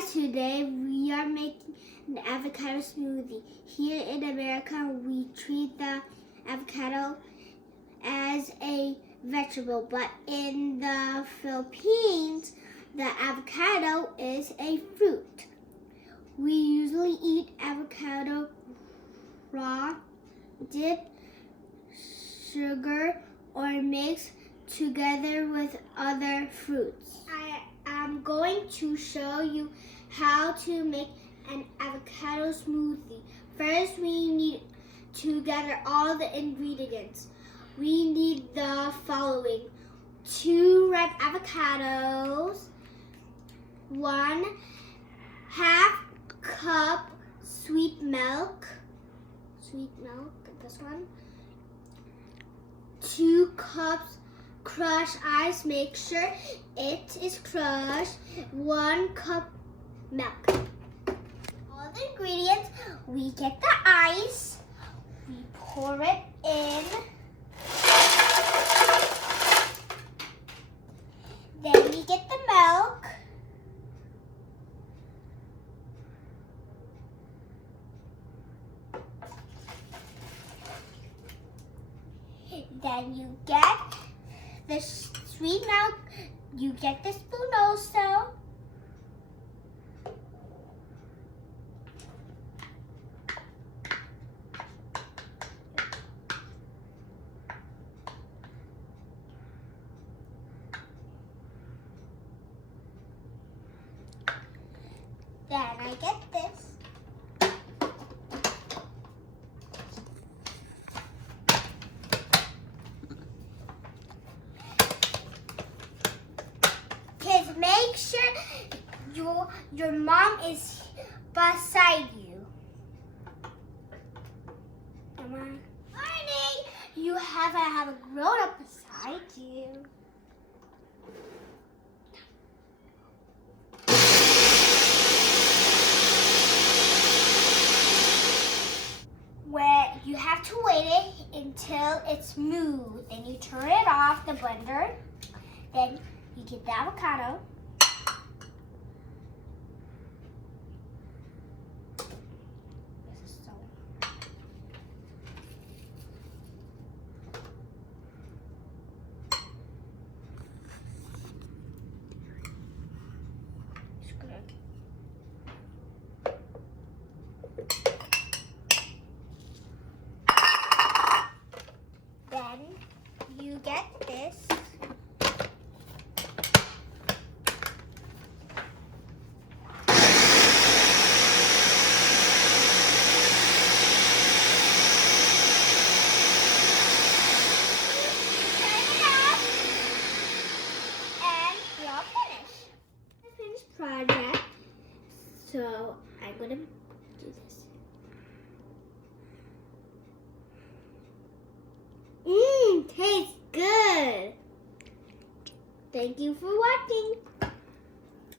guys, today we are making an avocado smoothie. Here in America, we treat the avocado as a vegetable, but in the Philippines, the avocado is a fruit. We usually eat avocado raw, dip, sugar, or mix together with other fruits. I'm going to show you how to make an avocado smoothie. First, we need to gather all the ingredients. We need the following: 2 red avocados, 1/2 cup sweet milk, this one, 2 cups crushed ice, make sure it is crushed, 1 cup milk. All the ingredients, we get the ice, we pour it in, then we get the milk, then you get the sweet milk, you get the spoon also. Then I get this. Kids, make sure your mom is beside you. Morning. You have a grown up beside you. Where you have to wait it until it's smooth. Then you turn it off the blender. Then you get the avocado. This is so Then you get this. Project, so I'm gonna do this. Tastes good. Thank you for watching.